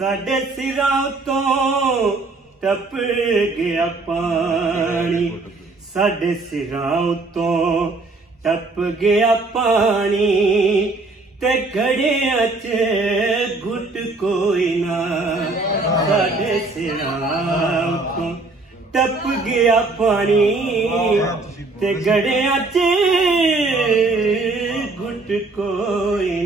साडे सिरां उत्तों टप गया पानी, साडे सिरां उत्तों टप गया पानी, ते घड़ियां च घुट कोई ना। साडे सिरां उत्तों टप गया पानी, ते घड़ियां च घुट कोई